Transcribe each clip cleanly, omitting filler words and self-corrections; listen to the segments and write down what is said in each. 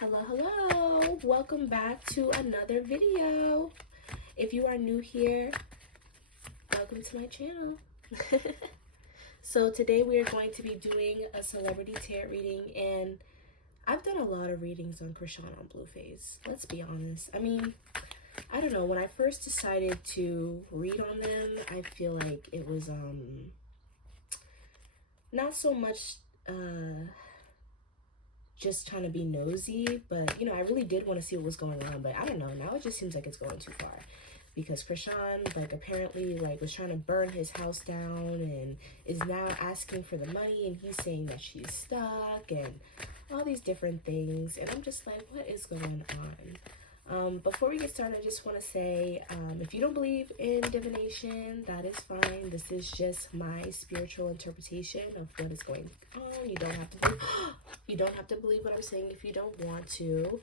Hello, welcome back to another video. If you are new here, welcome to my channel. So today we are going to be doing a celebrity tarot reading, and I've done a lot of readings on Chrisean on Blueface. Let's be honest. I mean, I don't know, when I first decided to read on them, I feel like it was not so much just trying to be nosy, but you know, I really did want to see what was going on. But I don't know, now it just seems like it's going too far, because Chrisean like apparently like was trying to burn his house down and is now asking for the money, and he's saying that she's stuck and all these different things, and I'm just like, what is going on? Before we get started, I just want to say, if you don't believe in divination, that is fine. This is just my spiritual interpretation of what is going on. You don't have to believe, you don't have to believe what I'm saying if you don't want to.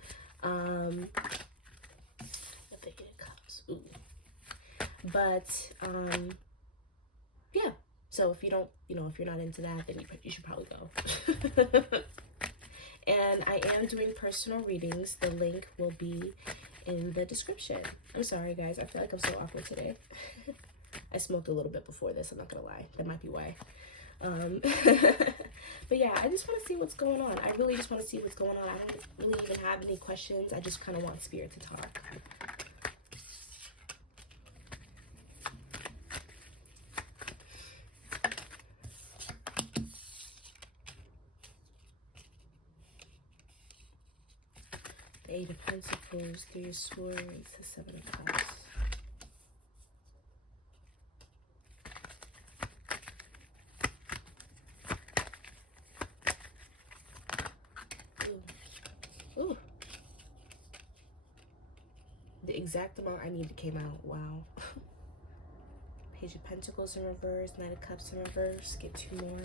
If they get cups, ooh. But yeah. So if you don't, if you're not into that, then you should probably go. And I am doing personal readings. The link will be in the description. I'm sorry, guys. I feel like I'm so awkward today. I smoked a little bit before this. I'm not going to lie. That might be why. But yeah, I just want to see what's going on. I really just want to see what's going on. I don't really even have any questions. I just kind of want Spirit to talk. Eight of Pentacles, Three of Swords, the Seven of Cups. Ooh. Ooh. The exact amount I needed came out. Wow. Page of Pentacles in reverse, Knight of Cups in reverse. Get two more.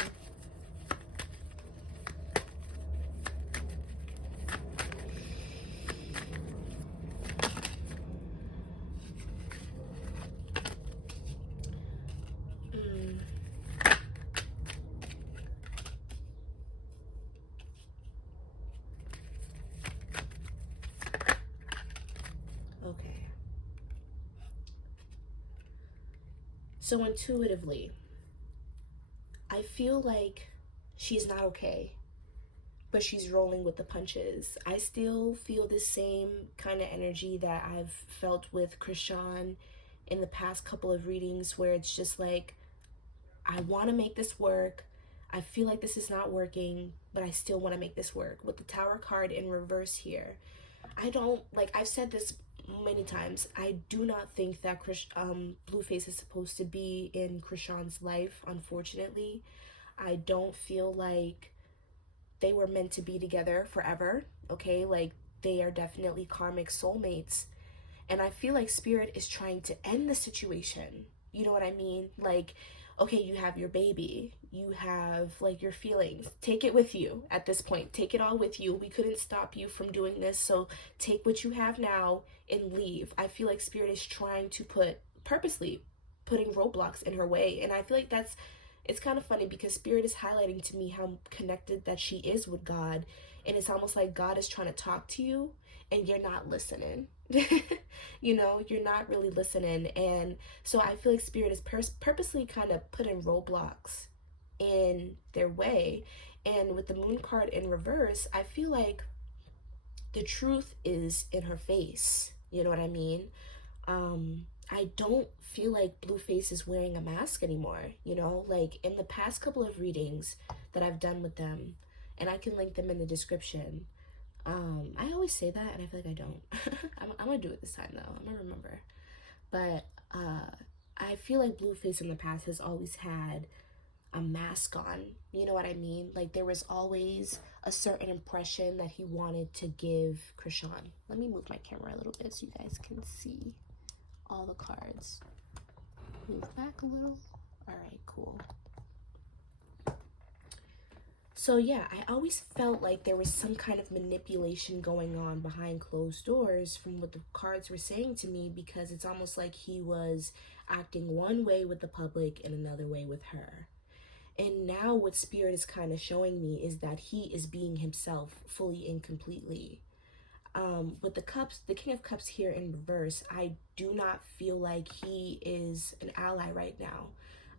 Okay. So intuitively, I feel like she's not okay, but she's rolling with the punches. I still feel the same kind of energy that I've felt with Chrisean in the past couple of readings, where it's just like, I want to make this work. I feel like this is not working, but I still want to make this work. With the Tower card in reverse here, I don't, like, I've said this many times, I do not think that Blueface is supposed to be in Chrisean's life, unfortunately. I don't feel like they were meant to be together forever, okay? Like, they are definitely karmic soulmates. And I feel like Spirit is trying to end the situation. You know what I mean? Like, okay, you have your baby, you have like your feelings, take it with you at this point. Take it all with you. We couldn't stop you from doing this, so take what you have now and leave. I feel like Spirit is trying to purposely putting roadblocks in her way, and I feel like it's kind of funny, because Spirit is highlighting to me how connected that she is with God, and it's almost like God is trying to talk to you and you're not listening. You know, you're not really listening. And so I feel like Spirit is purposely kind of putting roadblocks in their way. And with the Moon card in reverse, I feel like the truth is in her face. You know what I mean? I don't feel like Blueface is wearing a mask anymore. You know, like in the past couple of readings that I've done with them, and I can link them in the description. I always say that, and I feel like I don't. I'm gonna do it this time though. I'm gonna remember. But I feel like Blueface in the past has always had a mask on. You know what I mean? Like, there was always a certain impression that he wanted to give Chrisean. Let me move my camera a little bit so you guys can see all the cards. Move back a little. All right, cool. So yeah, I always felt like there was some kind of manipulation going on behind closed doors from what the cards were saying to me, because it's almost like he was acting one way with the public and another way with her. And now what Spirit is kind of showing me is that he is being himself fully and completely. With the cups, the King of Cups here in reverse, I do not feel like he is an ally right now.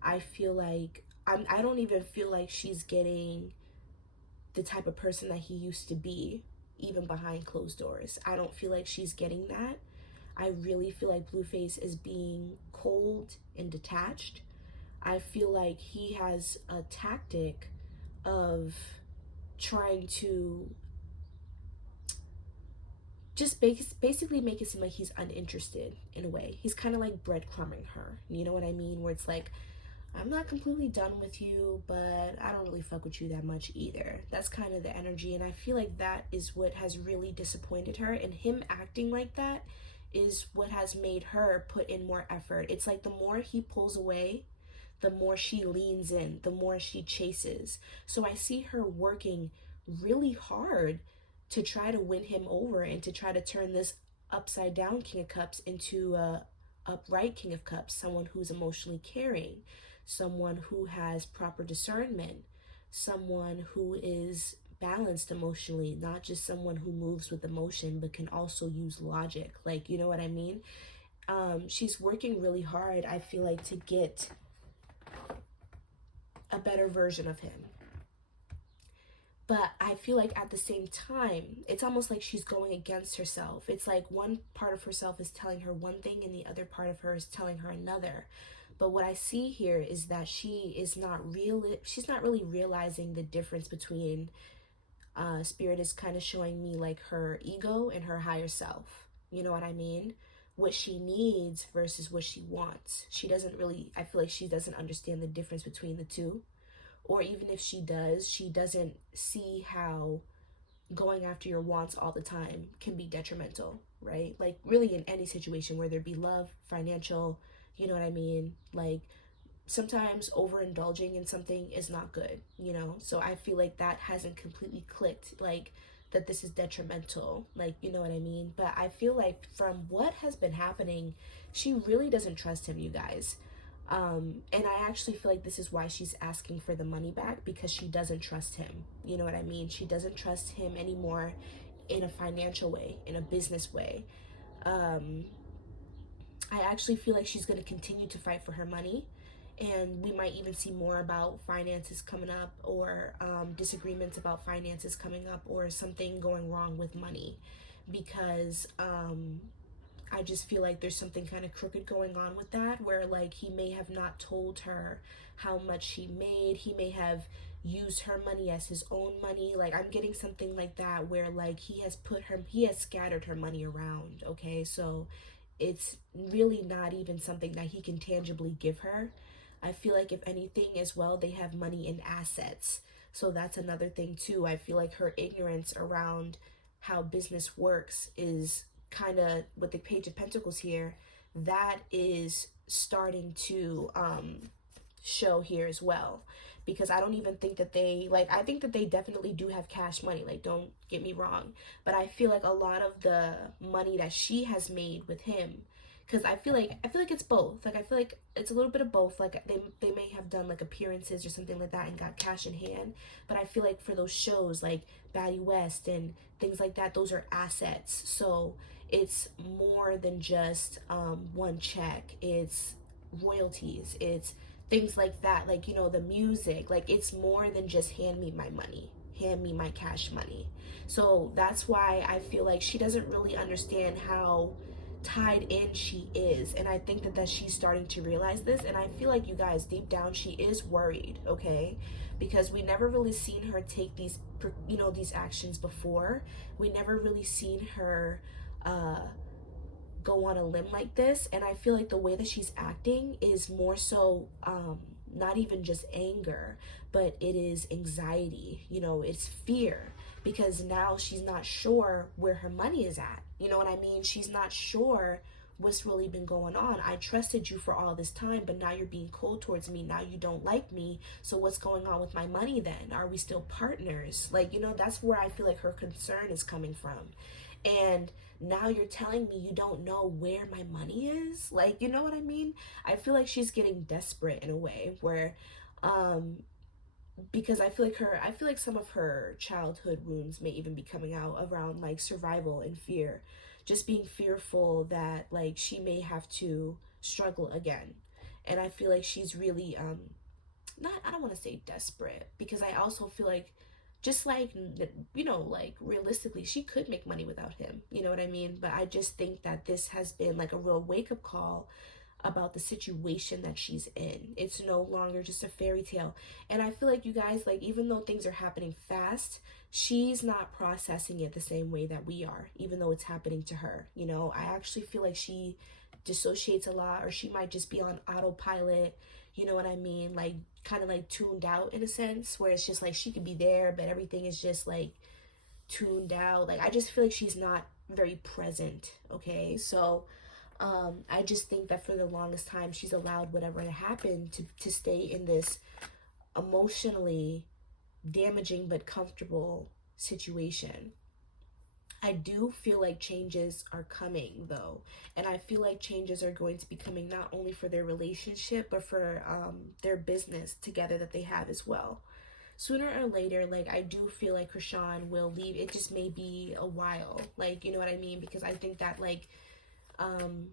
I feel like I don't even feel like she's getting the type of person that he used to be, even behind closed doors. I don't feel like she's getting that. I really feel like Blueface is being cold and detached. I feel like he has a tactic of trying to just basically make it seem like he's uninterested in a way. He's kind of like breadcrumbing her. You know what I mean? Where it's like, I'm not completely done with you, but I don't really fuck with you that much either. That's kind of the energy. And I feel like that is what has really disappointed her. And him acting like that is what has made her put in more effort. It's like the more he pulls away, the more she leans in, the more she chases. So I see her working really hard to try to win him over and to try to turn this upside down King of Cups into a upright King of Cups, someone who's emotionally caring, someone who has proper discernment, someone who is balanced emotionally, not just someone who moves with emotion but can also use logic. Like, you know what I mean? She's working really hard, I feel like, to get a better version of him. But I feel like at the same time, it's almost like she's going against herself. It's like one part of herself is telling her one thing and the other part of her is telling her another. But what I see here is that she's not really realizing the difference between Spirit is kind of showing me like her ego and her higher self. You know what I mean? What she needs versus what she wants. She doesn't really, I feel like she doesn't understand the difference between the two. Or even if she does, she doesn't see how going after your wants all the time can be detrimental, right? Like really in any situation, whether it be love, financial, you know what I mean? Like sometimes overindulging in something is not good, you know? So I feel like that hasn't completely clicked, like that this is detrimental, like, you know what I mean? But I feel like from what has been happening, she really doesn't trust him, you guys. And I actually feel like this is why she's asking for the money back, because she doesn't trust him. You know what I mean? She doesn't trust him anymore in a financial way, in a business way. Um, I actually feel like she's going to continue to fight for her money. And we might even see more about finances coming up, or disagreements about finances coming up, or something going wrong with money. Because I just feel like there's something kind of crooked going on with that, where like he may have not told her how much he made. He may have used her money as his own money. Like I'm getting something like that, where like he has scattered her money around. Okay, so it's really not even something that he can tangibly give her. I feel like if anything as well, they have money in assets. So that's another thing too. I feel like her ignorance around how business works is kind of, with the Page of Pentacles here, that is starting to show here as well. Because I don't even think that they, like, I think that they definitely do have cash money, like, don't get me wrong, but I feel like a lot of the money that she has made with him, because I feel like it's both. Like I feel like it's a little bit of both. Like they may have done like appearances or something like that and got cash in hand, but I feel like for those shows like Batty West and things like that, those are assets. So it's more than just one check. It's royalties. It's things like that. Like, you know, the music. Like it's more than just hand me my money, hand me my cash money. So that's why I feel like she doesn't really understand how tied in she is, and I think that she's starting to realize this. And I feel like, you guys, deep down she is worried, okay, because we never really seen her take these, you know, these actions before. We never really seen her go on a limb like this, and I feel like the way that she's acting is more so not even just anger, but it is anxiety, you know, it's fear, because now she's not sure where her money is at. You know what I mean? She's not sure what's really been going on. I trusted you for all this time, but now you're being cold towards me. Now you don't like me. So what's going on with my money then? Are we still partners? Like, you know, that's where I feel like her concern is coming from. And now you're telling me you don't know where my money is? Like, you know what I mean? I feel like she's getting desperate in a way where because I feel like some of her childhood wounds may even be coming out around like survival and fear, just being fearful that like she may have to struggle again. And I feel like she's really not, I don't want to say desperate, because I also feel like, just like, you know, like realistically she could make money without him, you know what I mean? But I just think that this has been like a real wake-up call about the situation that she's in. It's no longer just a fairy tale. And I feel like, you guys, like, even though things are happening fast, she's not processing it the same way that we are, even though it's happening to her. You know, I actually feel like she dissociates a lot, or she might just be on autopilot, you know what I mean? Like, kind of like tuned out in a sense, where it's just like she could be there, but everything is just like tuned out. Like, I just feel like she's not very present, okay? So I just think that for the longest time she's allowed whatever happened to stay in this emotionally damaging but comfortable situation. I do feel like changes are coming though, and I feel like changes are going to be coming not only for their relationship but for their business together that they have as well. Sooner or later, like, I do feel like Chrisean will leave. It just may be a while, like, you know what I mean? Because I think that like um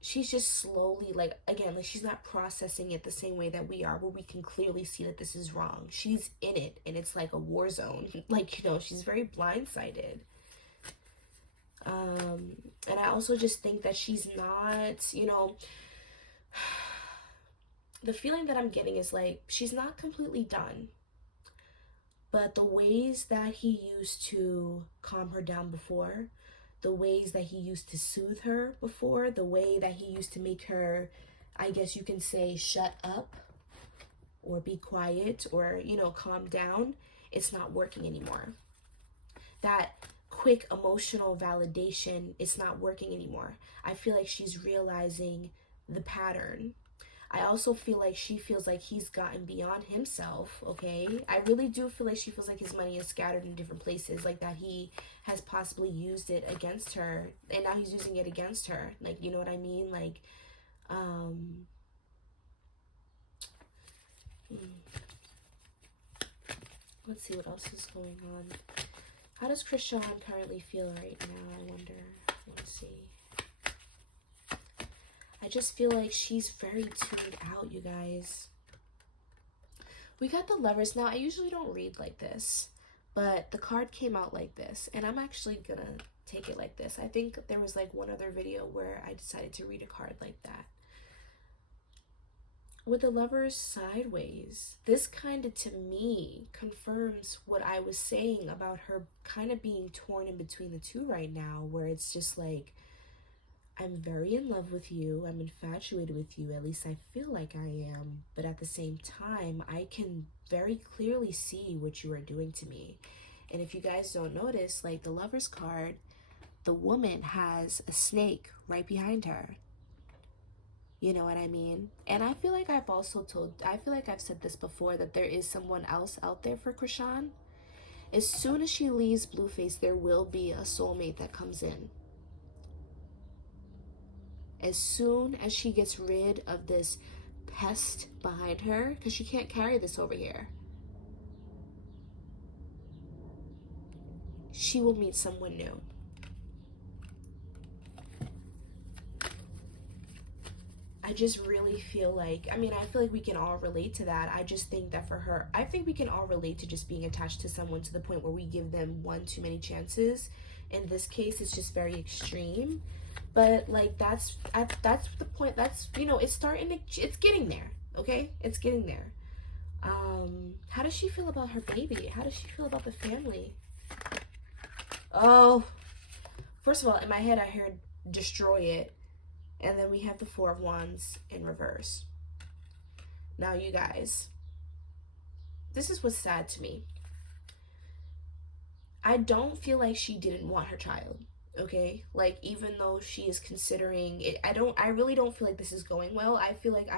she's just slowly, like, again, like, she's not processing it the same way that we are, where we can clearly see that this is wrong. She's in it and it's like a war zone. Like, you know, she's very blindsided. And I also just think that she's not, you know, the feeling that I'm getting is like she's not completely done, but the ways that he used to calm her down before, the ways that he used to soothe her before, the way that he used to make her, I guess you can say, shut up or be quiet or, you know, calm down, it's not working anymore. That quick emotional validation, it's not working anymore. I feel like she's realizing the pattern. I also feel like she feels like he's gotten beyond himself, okay? I really do feel like she feels like his money is scattered in different places, like that he has possibly used it against her, and now he's using it against her. Like, you know what I mean? Like, let's see what else is going on. How does Chrisean currently feel right now, I wonder? Let's see. I just feel like she's very tuned out, you guys. We got the Lovers. Now, I usually don't read like this, but the card came out like this, and I'm actually gonna take it like this. I think there was like one other video where I decided to read a card like that. With the Lovers sideways, this kind of, to me, confirms what I was saying about her kind of being torn in between the two right now, where it's just like, I'm very in love with you, I'm infatuated with you, at least I feel like I am, but at the same time, I can very clearly see what you are doing to me. And if you guys don't notice, like the Lovers card, the woman has a snake right behind her. You know what I mean? And I feel like I've said this before, that there is someone else out there for Chrisean. As soon as she leaves Blueface, there will be a soulmate that comes in. As soon as she gets rid of this pest behind her, because she can't carry this over here, she will meet someone new. I just really feel like, I mean, I feel like we can all relate to that. I just think that for her, I think we can all relate to just being attached to someone to the point where we give them one too many chances. In this case, it's just very extreme. But like that's the point. That's, you know, it's getting there. Okay, it's getting there. How does she feel about her baby? How does she feel about the family? Oh, first of all, in my head I heard destroy it, and then we have the Four of Wands in reverse. Now, you guys, this is what's sad to me. I don't feel like she didn't want her child. Okay, like, even though she is considering it, I really don't feel like this is going well. I feel like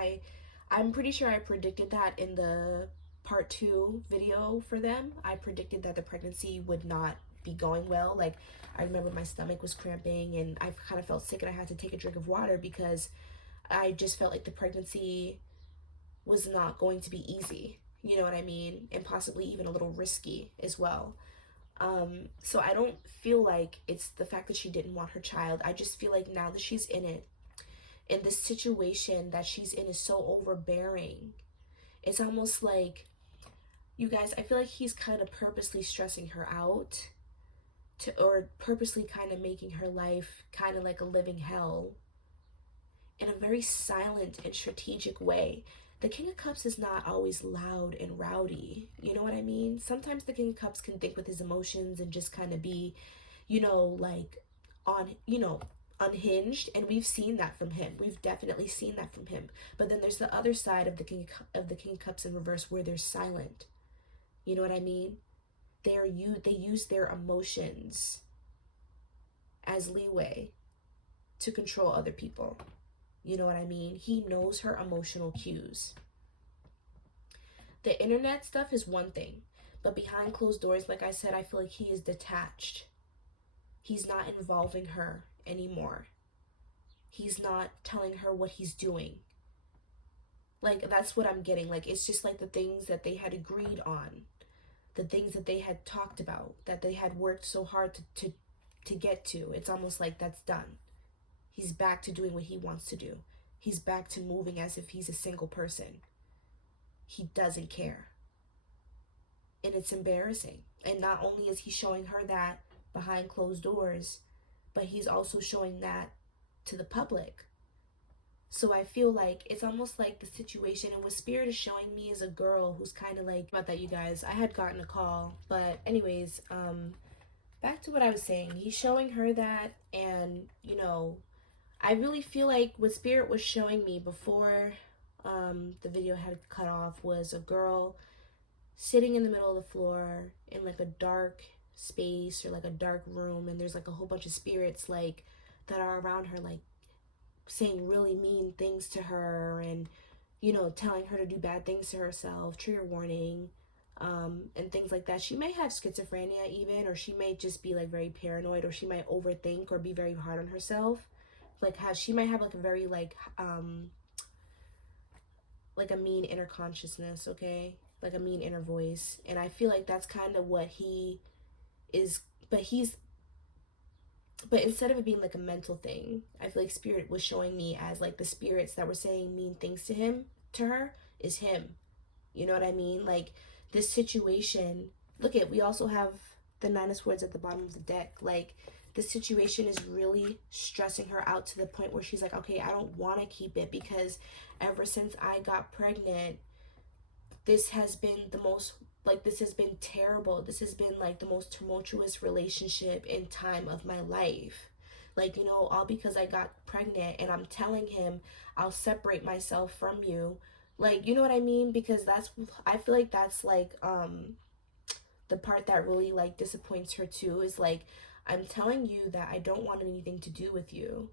I'm pretty sure I predicted that in the part 2 video for them. I predicted that the pregnancy would not be going well. Like, I remember my stomach was cramping and I kind of felt sick and I had to take a drink of water because I just felt like the pregnancy was not going to be easy. You know what I mean? And possibly even a little risky as well. So I don't feel like it's the fact that she didn't want her child. I just feel like now that she's in it, and this situation that she's in is so overbearing, it's almost like, you guys, I feel like he's kind of purposely stressing her out or purposely kind of making her life kind of like a living hell in a very silent and strategic way. The King of Cups is not always loud and rowdy. You know what I mean? Sometimes the King of Cups can think with his emotions and just kind of be, like unhinged. And we've seen that from him. We've definitely seen that from him. But then there's the other side of the King of Cups in reverse where they're silent. You know what I mean? They use their emotions as leeway to control other people. You know what I mean? He knows her emotional cues. The internet stuff is one thing, but behind closed doors, like I said, I feel like he is detached. He's not involving her anymore. He's not telling her what he's doing. Like, that's what I'm getting. Like, it's just like the things that they had agreed on, the things that they had talked about, that they had worked so hard to get to. It's almost like that's done. He's back to doing what he wants to do. He's back to moving as if he's a single person. He doesn't care. And it's embarrassing. And not only is he showing her that behind closed doors, but he's also showing that to the public. So I feel like it's almost like the situation, and what Spirit is showing me is a girl who's kind of like, about that, you guys, I had gotten a call. But anyways, back to what I was saying. He's showing her that, and I really feel like what Spirit was showing me before the video had cut off was a girl sitting in the middle of the floor in like a dark space or like a dark room, and there's like a whole bunch of spirits like that are around her, like saying really mean things to her and telling her to do bad things to herself, trigger warning, and things like that. She may have schizophrenia even, or she may just be like very paranoid, or she might overthink or be very hard on herself. Like she might have like a very like a mean inner consciousness, okay? Like a mean inner voice. And I feel like that's kind of what he is, but instead of it being like a mental thing, I feel like Spirit was showing me as like the spirits that were saying mean things to her is him. You know what I mean? Like this situation, we also have the Nine of Swords at the bottom of the deck. Like this situation is really stressing her out to the point where she's like, okay, I don't want to keep it, because ever since I got pregnant, this has been terrible. This has been like the most tumultuous relationship in time of my life. Like, all because I got pregnant, and I'm telling him I'll separate myself from you. Like, you know what I mean? Because I feel like that's like the part that really like disappoints her too, is like, I'm telling you that I don't want anything to do with you,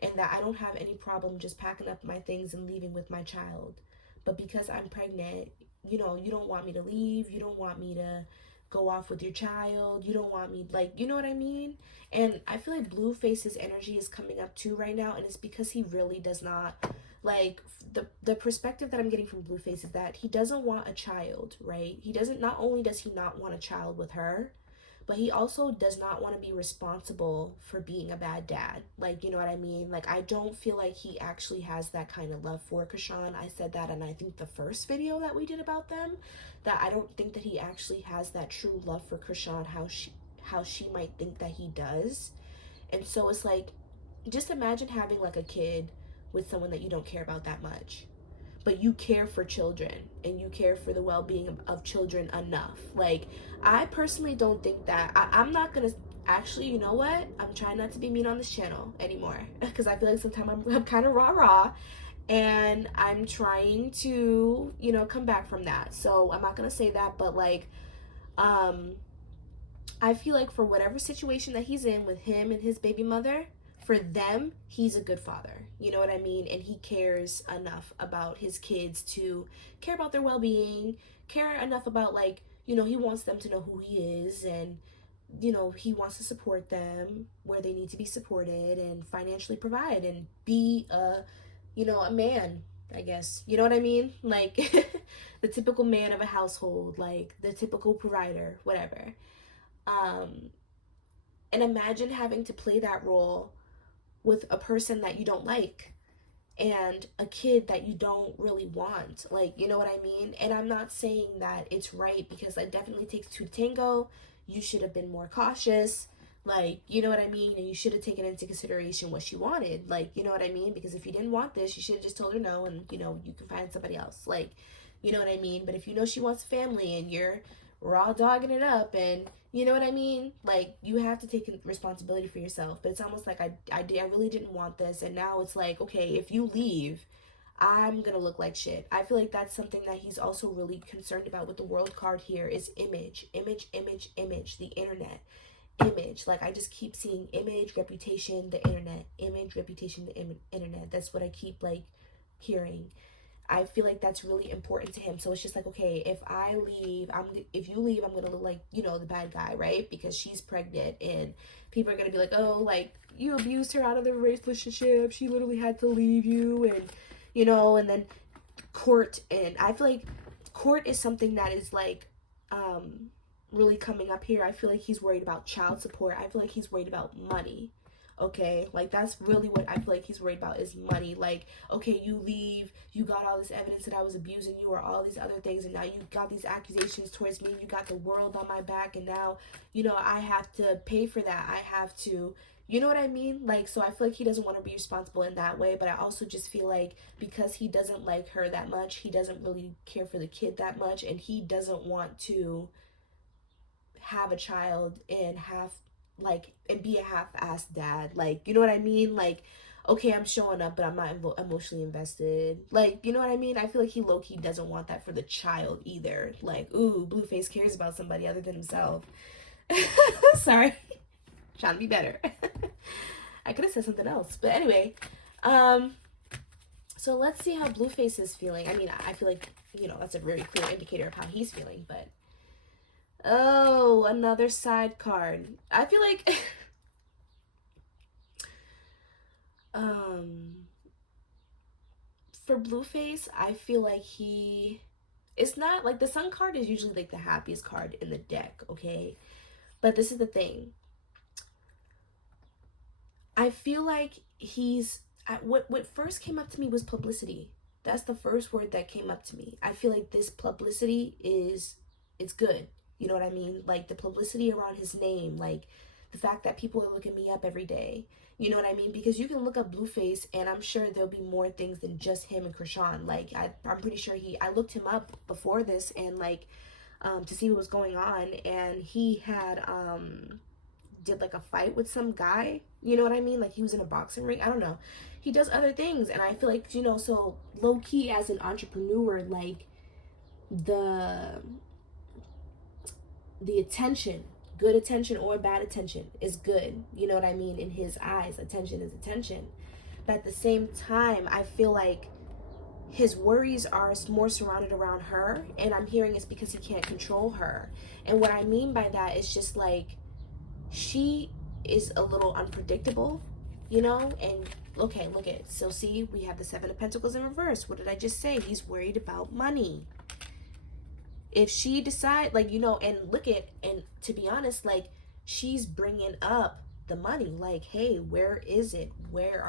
and that I don't have any problem just packing up my things and leaving with my child. But because I'm pregnant, you don't want me to leave. You don't want me to go off with your child. You don't want me, like, you know what I mean? And I feel like Blueface's energy is coming up too right now, and it's because he really does not, like, the perspective that I'm getting from Blueface is that he doesn't want a child, right? Not only does he not want a child with her, but he also does not want to be responsible for being a bad dad. Like, you know what I mean? Like, I don't feel like he actually has that kind of love for Chrisean. I said that, and I think the first video that we did about them, that I don't think that he actually has that true love for Chrisean, how she might think that he does. And so it's like, just imagine having like a kid with someone that you don't care about that much, but you care for children and you care for the well-being of children enough. Like, I personally don't think that I'm not gonna actually, you know what, I'm trying not to be mean on this channel anymore, because I feel like sometimes I'm kind of raw, and I'm trying to come back from that. So I'm not gonna say that, but like I feel like for whatever situation that he's in with him and his baby mother, for them, he's a good father. You know what I mean? And he cares enough about his kids to care about their well-being, care enough about, like, he wants them to know who he is, and, he wants to support them where they need to be supported, and financially provide, and be a man. I guess. You know what I mean? Like the typical man of a household, like the typical provider, whatever. Um, and imagine having to play that role with a person that you don't like and a kid that you don't really want. Like, you know what I mean? And I'm not saying that it's right, because it definitely takes two to tango. You should have been more cautious. Like, you know what I mean? And you should have taken into consideration what she wanted. Like, you know what I mean? Because if you didn't want this, you should have just told her no, and, you know, you can find somebody else. Like, you know what I mean? But if you know she wants a family and you're raw dogging it up, and you know what I mean? Like, you have to take responsibility for yourself. But it's almost like I really didn't want this. And now it's like, okay, if you leave, I'm gonna look like shit. I feel like that's something that he's also really concerned about with the world card here is image, image, image, image, the internet. Image. Like, I just keep seeing image, reputation, the internet. Image, reputation, the internet. That's what I keep, like, hearing. I feel like that's really important to him. So it's just like, okay, if I leave, if you leave, I'm gonna look like, you know, the bad guy, right? Because she's pregnant, and people are gonna be like, oh, like, you abused her out of the relationship. She literally had to leave you, and you know, and then court. And I feel like court is something that is like really coming up here. I feel like he's worried about child support. I feel like he's worried about money. Okay, like that's really what I feel like he's worried about is money. Like, okay, you leave, you got all this evidence that I was abusing you or all these other things, and now you got these accusations towards me, you got the world on my back, and now, you know, I have to pay for that. I have to, you know what I mean? Like, so I feel like he doesn't want to be responsible in that way, but I also just feel like because he doesn't like her that much, he doesn't really care for the kid that much, and he doesn't want to have a child and have like and be a half-assed dad. Like, you know what I mean? Like, okay, I'm showing up, but I'm not emotionally invested. Like, you know what I mean? I feel like he low-key doesn't want that for the child either. Like, ooh, Blueface cares about somebody other than himself. Sorry, trying to be better. I could have said something else, but anyway. So let's see how Blueface is feeling. I mean, I feel like, you know, that's a very clear indicator of how he's feeling, but oh, another side card. I feel like um for Blueface, I feel like it's not like the sun card is usually like the happiest card in the deck, okay? But this is the thing. I feel like what first came up to me was publicity. That's the first word that came up to me. I feel like this publicity it's good. You know what I mean? Like the publicity around his name, like the fact that people are looking me up every day. You know what I mean? Because you can look up Blueface, and I'm sure there'll be more things than just him and Chrisean. Like I'm pretty sure I looked him up before this, and like to see what was going on, and he had did like a fight with some guy, you know what I mean? Like he was in a boxing ring. I don't know. He does other things, and I feel like, you know, so low key as an entrepreneur, like the attention, good attention or bad attention is good. You know what I mean? In his eyes, attention is attention. But at the same time, I feel like his worries are more surrounded around her, and I'm hearing it's because he can't control her. And what I mean by that is just like she is a little unpredictable, you know? And okay, look at it. So see, we have the Seven of Pentacles in reverse. What did I just say? He's worried about money. If she decide, like, you know, and look at, and to be honest, like, she's bringing up the money, like, hey, where is it? Where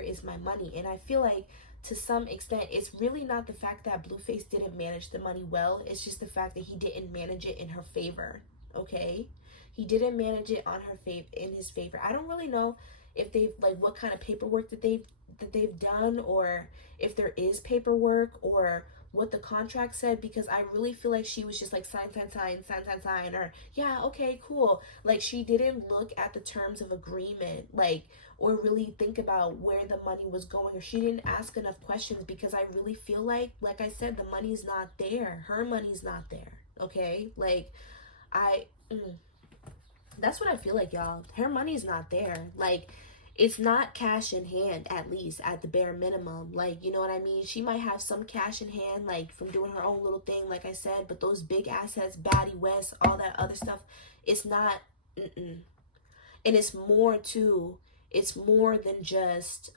is my money? And I feel like to some extent it's really not the fact that Blueface didn't manage the money well, it's just the fact that he didn't manage it in her favor. Okay, he didn't manage it on her in his favor. I don't really know if they've like what kind of paperwork that they've done, or if there is paperwork, or what the contract said, because I really feel like she was just like sign, or yeah, okay, cool. Like she didn't look at the terms of agreement, like, or really think about where the money was going, or she didn't ask enough questions, because I really feel like I said, the money's not there. Her money's not there. Okay, like I that's what I feel like, y'all. Her money's not there. Like, it's not cash in hand, at least at the bare minimum. Like, you know what I mean? She might have some cash in hand, like from doing her own little thing, like I said, but those big assets, Baddie West, all that other stuff, it's not. And it's more too. It's more than just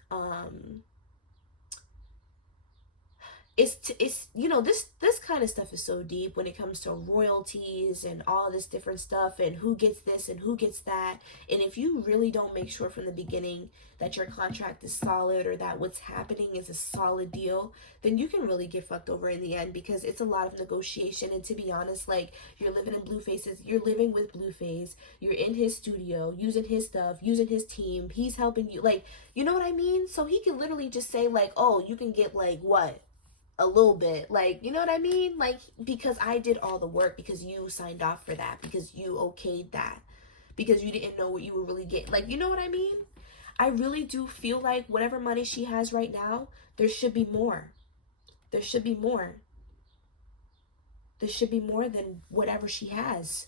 it's you know, this kind of stuff is so deep when it comes to royalties and all this different stuff and who gets this and who gets that. And if you really don't make sure from the beginning that your contract is solid or that what's happening is a solid deal, then you can really get fucked over in the end, because it's a lot of negotiation. And to be honest, like, you're living in you're living with Blueface, you're in his studio using his stuff, using his team, he's helping you, like, you know what I mean? So he can literally just say like, oh, you can get like what, a little bit, like, you know what I mean? Like, because I did all the work, because you signed off for that, because you okayed that, because you didn't know what you were really getting, like, you know what I mean? I really do feel like whatever money she has right now, there should be more. There should be more. There should be more than whatever she has.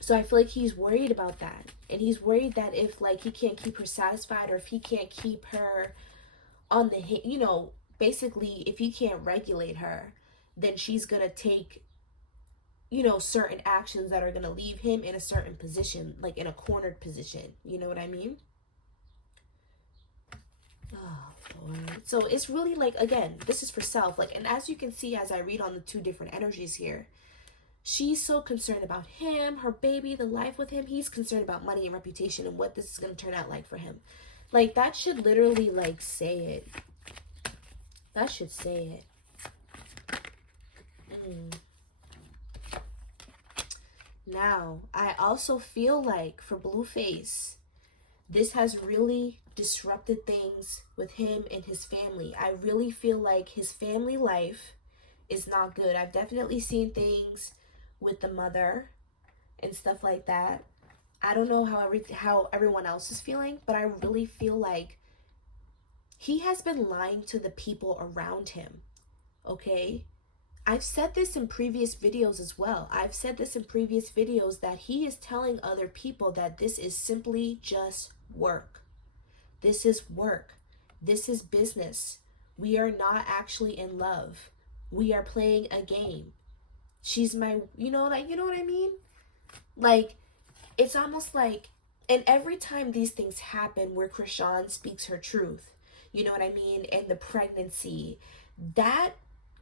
So I feel like he's worried about that, and he's worried that if, like, he can't keep her satisfied, or if he can't keep her on the, you know, basically if he can't regulate her, then she's gonna take, you know, certain actions that are gonna leave him in a certain position, like in a cornered position, you know what I mean? Oh Lord. So it's really like, again, this is for self, like, and as you can see as I read on the two different energies here, she's so concerned about him, her baby, the life with him. He's concerned about money and reputation and what this is going to turn out like for him. Like, that should literally, like, say it. That should say it. Now, I also feel like for Blueface, this has really disrupted things with him and his family. I really feel like his family life is not good. I've definitely seen things with the mother and stuff like that. I don't know how everyone else is feeling, but I really feel like he has been lying to the people around him. Okay? I've said this in previous videos as well. I've said this in previous videos that he is telling other people that this is simply just work. This is work. This is business. We are not actually in love. We are playing a game. She's my, you know, like, you know what I mean? Like, it's almost like, and every time these things happen where Chrisean speaks her truth, you know what I mean? And the pregnancy, that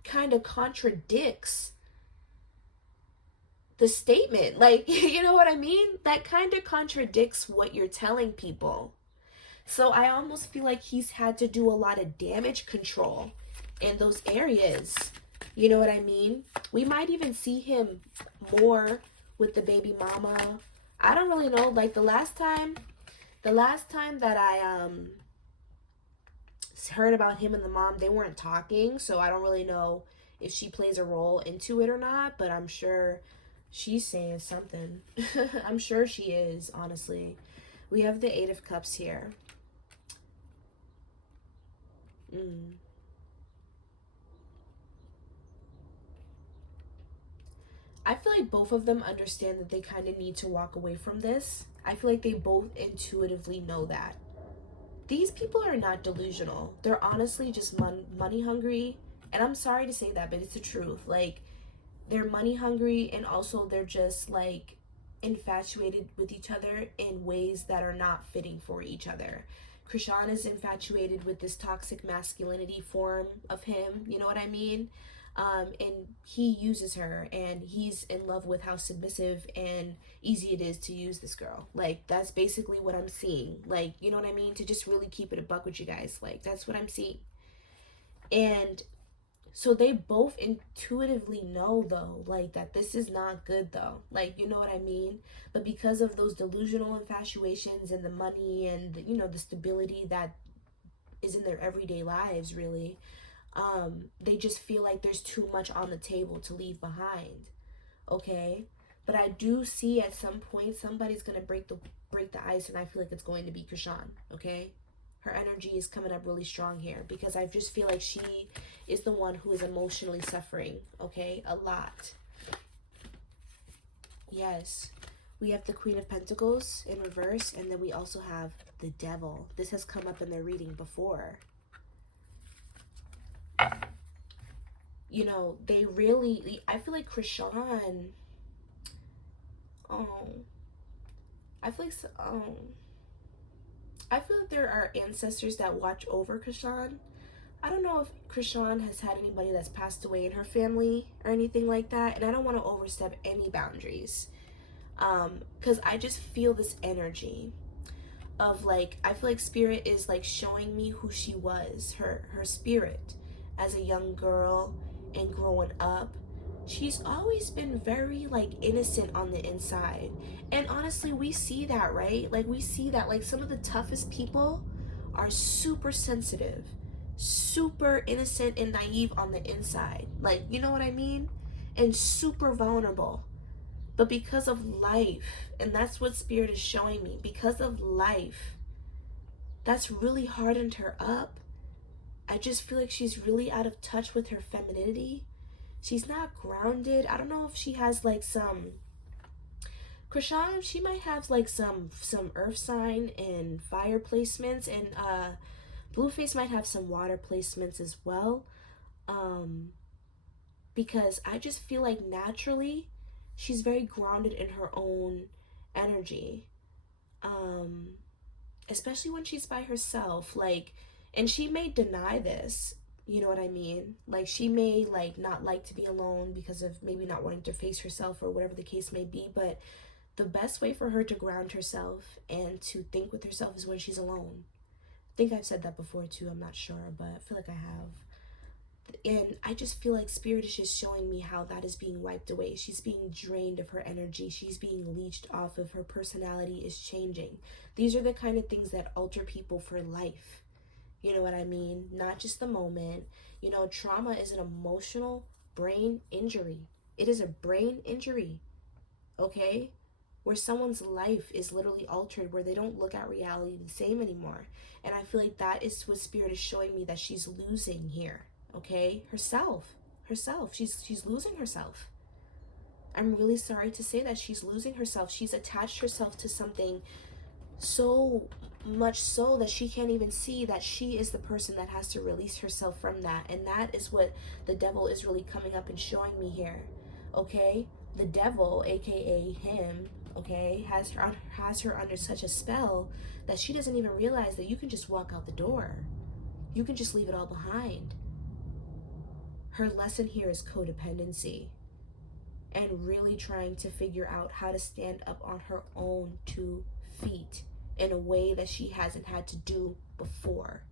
kind of contradicts the statement. Like, you know what I mean? That kind of contradicts what you're telling people. So I almost feel like he's had to do a lot of damage control in those areas. You know what I mean? We might even see him more with the baby mama. I don't really know. Like, the last time that I heard about him and the mom, they weren't talking, so I don't really know if she plays a role into it or not, but I'm sure she's saying something. I'm sure she is, honestly. We have the Eight of Cups here. I feel like both of them understand that they kind of need to walk away from this. I feel like they both intuitively know that. These people are not delusional. They're honestly just money hungry. And I'm sorry to say that, but it's the truth. Like, they're money hungry, and also they're just, like, infatuated with each other in ways that are not fitting for each other. Chrisean is infatuated with this toxic masculinity form of him, you know what I mean? And he uses her, and he's in love with how submissive and easy it is to use this girl. Like, that's basically what I'm seeing. Like, you know what I mean? To just really keep it a buck with you guys. Like, that's what I'm seeing. And so they both intuitively know, though, like, that this is not good, though. Like, you know what I mean? But because of those delusional infatuations and the money and, you know, the stability that is in their everyday lives, really, they just feel like there's too much on the table to leave behind. Okay? But I do see at some point somebody's going to break the ice, and I feel like it's going to be Chrisean. Okay? Her energy is coming up really strong here, because I just feel like she is the one who is emotionally suffering, okay? A lot. Yes. We have the Queen of Pentacles in reverse, and then we also have the Devil. This has come up in their reading before. You know, they really, I feel like Chrisean, I feel like there are ancestors that watch over Chrisean. I don't know if Chrisean has had anybody that's passed away in her family or anything like that, and I don't want to overstep any boundaries. Because I just feel this energy of like, I feel like spirit is like showing me who she was, her spirit as a young girl and growing up. She's always been very like innocent on the inside. And honestly, we see that, right? Like we see that like some of the toughest people are super sensitive, super innocent and naive on the inside. Like, you know what I mean? And super vulnerable. But because of life, and that's what spirit is showing me, because of life, that's really hardened her up. I just feel like she's really out of touch with her femininity. She's not grounded. I don't know if she has like some Chrisean, she might have like some earth sign and fire placements, and Blueface might have some water placements as well. Because I just feel like naturally she's very grounded in her own energy. Especially when she's by herself, like, and she may deny this, you know what I mean? Like she may like not like to be alone because of maybe not wanting to face herself or whatever the case may be, but the best way for her to ground herself and to think with herself is when she's alone. I think I've said that before too, I'm not sure, but I feel like I have. And I just feel like spirit is just showing me how that is being wiped away. She's being drained of her energy. She's being leached off of her personality is changing. These are the kind of things that alter people for life. You know what I mean? Not just the moment. You know, trauma is an emotional brain injury. It is a brain injury. Okay? Where someone's life is literally altered, where they don't look at reality the same anymore. And I feel like that is what spirit is showing me that she's losing here. Okay, herself, she's losing herself. I'm really sorry to say that she's losing herself. She's attached herself to something so much so that she can't even see that she is the person that has to release herself from that. And that is what the devil is really coming up and showing me here. Okay, the devil, aka him, okay, has her under such a spell that she doesn't even realize that you can just walk out the door. You can just leave it all behind. Her lesson here is codependency and really trying to figure out how to stand up on her own 2 feet in a way that she hasn't had to do before.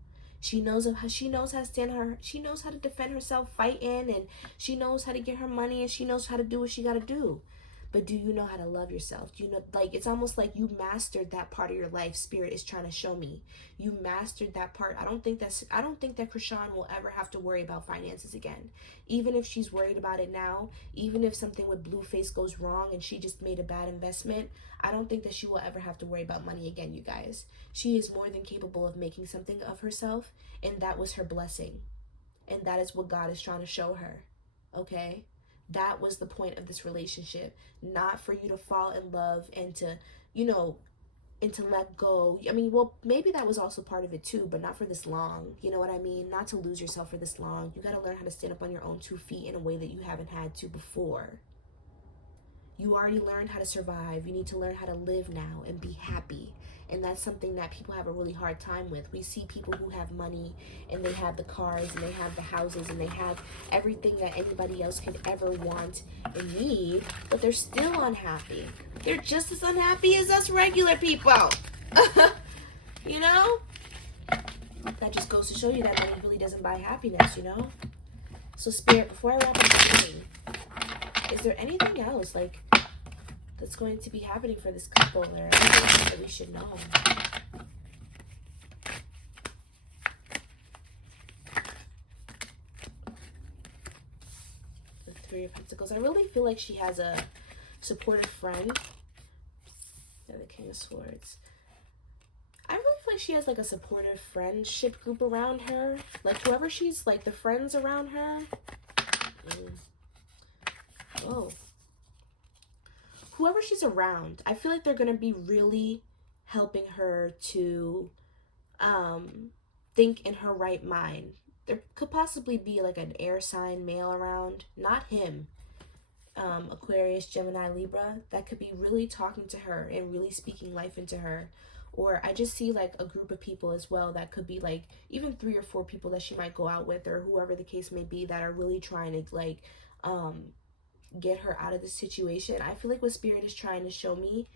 She knows how to stand her, she knows how to defend herself, fight in, and she knows how to get her money, and she knows how to do what she got to do. But do you know how to love yourself? Do you know, like, it's almost like you mastered that part of your life. Spirit is trying to show me you mastered that part. I don't think that Chrisean will ever have to worry about finances again. Even if she's worried about it now, even if something with Blueface goes wrong and she just made a bad investment, I don't think that she will ever have to worry about money again, you guys. She is more than capable of making something of herself, and that was her blessing. And that is what God is trying to show her. Okay? That was the point of this relationship. Not for you to fall in love and to, you know, and to let go. I mean, well, maybe that was also part of it too, but not for this long. You know what I mean? Not to lose yourself for this long. You got to learn how to stand up on your own 2 feet in a way that you haven't had to before. You already learned how to survive. You need to learn how to live now and be happy. And that's something that people have a really hard time with. We see people who have money and they have the cars and they have the houses and they have everything that anybody else could ever want and need, but they're still unhappy. They're just as unhappy as us regular people. You know? That just goes to show you that money really doesn't buy happiness, you know? So Spirit, before I wrap up the reading, is there anything else like that's going to be happening for this couple, or anything else that we should know? The 3 of Pentacles. I really feel like she has a supportive friend. And the King of Swords. I really feel like she has like a supportive friendship group around her. Like whoever she's, like the friends around her. Whoa. Whoever she's around, I feel like they're going to be really helping her to think in her right mind. There could possibly be like an air sign male around, not him, Aquarius, Gemini, Libra, that could be really talking to her and really speaking life into her. Or I just see like a group of people as well that could be like even 3 or 4 people that she might go out with, or whoever the case may be, that are really trying to like get her out of the situation. I feel like what Spirit is trying to show me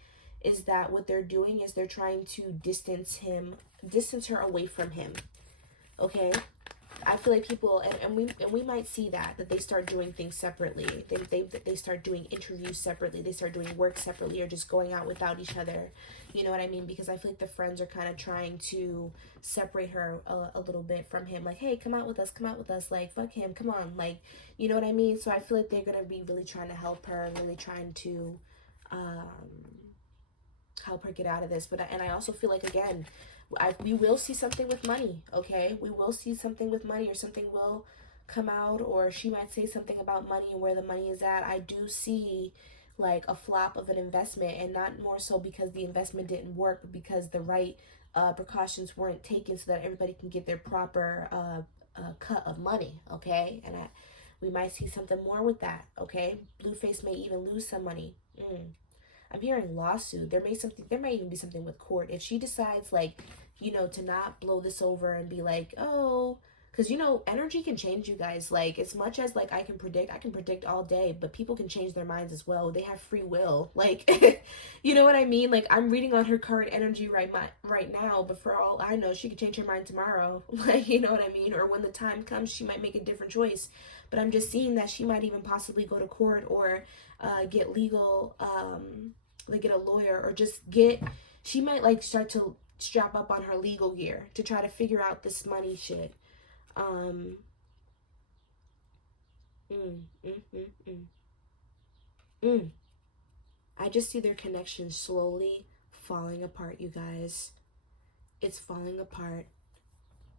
is that what they're doing is they're trying to distance her away from him. Okay? I feel like people, and we might see that they start doing things separately. They start doing interviews separately. They start doing work separately, or just going out without each other. You know what I mean? Because I feel like the friends are kind of trying to separate her a little bit from him. Like, hey, come out with us. Like, fuck him, come on. Like, you know what I mean? So I feel like they're gonna be really trying to help her, and really trying to help her get out of this. But I also feel like, again, we will see something with money. Okay, we will see something with money, or something will come out, or she might say something about money and where the money is at. I do see like a flop of an investment, and not more so because the investment didn't work, but because the right precautions weren't taken so that everybody can get their proper cut of money. Okay, and we might see something more with that. Okay, Blueface may even lose some money. I'm hearing lawsuit. There might even be something with court. If she decides, like, you know, to not blow this over and be like, oh, because, you know, energy can change, you guys. Like, as much as, like, I can predict all day, but people can change their minds as well. They have free will. Like, you know what I mean? Like, I'm reading on her current energy right now, but for all I know, she could change her mind tomorrow. Like, you know what I mean? Or when the time comes, she might make a different choice. But I'm just seeing that she might even possibly go to court, or get legal, like get a lawyer, or she might like start to strap up on her legal gear to try to figure out this money shit. Mm, mm, mm, mm. Mm. I just see their connection slowly falling apart, you guys. It's falling apart.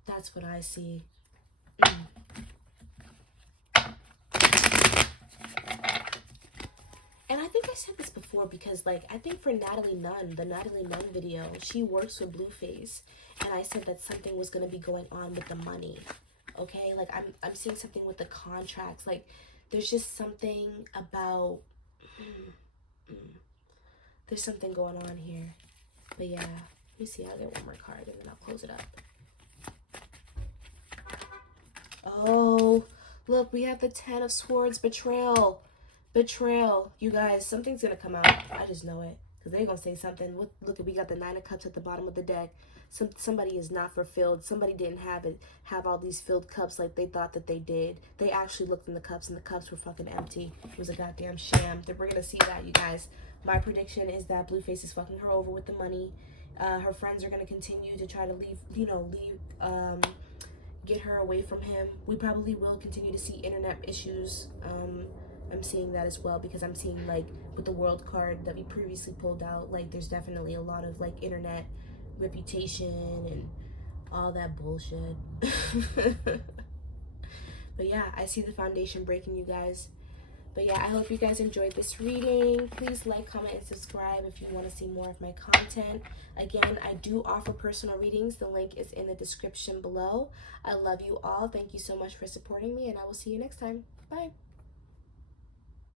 That's what I see. Mm. And I think I said this before, because, like, I think for Natalie Nunn, the Natalie Nunn video, she works with Blueface, and I said that something was going to be going on with the money, okay? Like, I'm seeing something with the contracts. Like, there's just something about, there's something going on here. But yeah, let me see, I'll get one more card, and then I'll close it up. Oh, look, we have the 10 of Swords, betrayal. Betrayal. You guys, something's gonna come out. I just know it, because they're gonna say something. Look, we got the 9 of Cups at the bottom of the deck. Somebody is not fulfilled. Somebody didn't have all these filled cups like they thought that they did. They actually looked in the cups, and the cups were fucking empty. It was a goddamn sham. We're gonna see that, you guys. My prediction is that Blueface is fucking her over with the money. Her friends are gonna continue to try to get her away from him. We probably will continue to see internet issues. I'm seeing that as well, because I'm seeing, like, with the World card that we previously pulled out, like, there's definitely a lot of, like, internet reputation and all that bullshit. But yeah, I see the foundation breaking, you guys. But yeah, I hope you guys enjoyed this reading. Please like, comment, and subscribe if you want to see more of my content. Again, I do offer personal readings. The link is in the description below. I love you all. Thank you so much for supporting me, and I will see you next time. Bye.